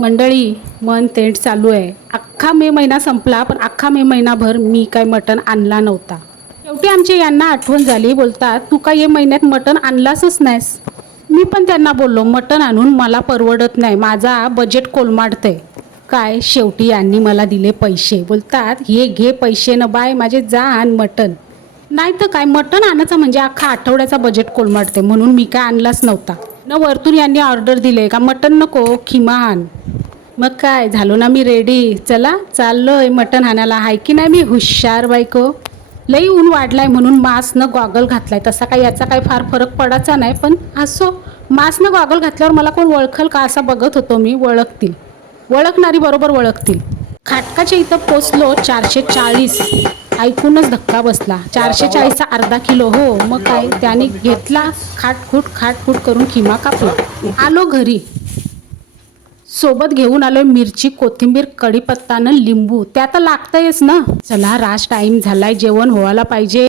मंडळी, month end चालू आहे. अख्खा मे महिना संपला, पण अख्खा मे महिनाभर मी काय मटण आणला नव्हता. शेवटी आमच्या यांना आठवण झाली. बोलतात, तू काय या महिन्यात मटण आणलासच नाहीस. मी पण त्यांना बोललो, मटण आणून मला परवडत नाही, माझा बजेट कोलमाडतंय. काय शेवटी यांनी मला दिले पैसे. बोलतात, हे घे पैसे न बाय माझे, जा आण मटण. नाही तर काय, मटण आणायचं म्हणजे अख्खा आठवड्याचा बजेट कोलमाडते, म्हणून मी काय आणलाच नव्हता. न वरतून यांनी ऑर्डर दिले का मटण नको, खिमा आण. मग काय झालो ना मी रेडी. चला चाललोय मटण आणायला. हाय की नाही मी हुशार बायको. लई ऊन वाढलाय म्हणून मास्कनं गॉगल घातलाय. तसा काही याचा काही फार फरक पडायचा नाही, पण असो, मास्कनं गॉगल घातल्यावर मला कोण ओळखल का असा बघत होतो मी. ओळखतील, ओळखणारी बरोबर ओळखतील. खाटकाच्या इथं पोचलो 440. ऐकूनच धक्का बसला. 440चा अर्धा किलो. हो मग काय, त्याने घेतला खाटखूट करून खिमा कापला. आलो घरी. सोबत घेऊन आलोय मिरची, कोथिंबीर, कढीपत्ता न लिंबू. त्या तर लागतंयच ना. चला राज टाईम झालाय, जेवण व्हायला पाहिजे.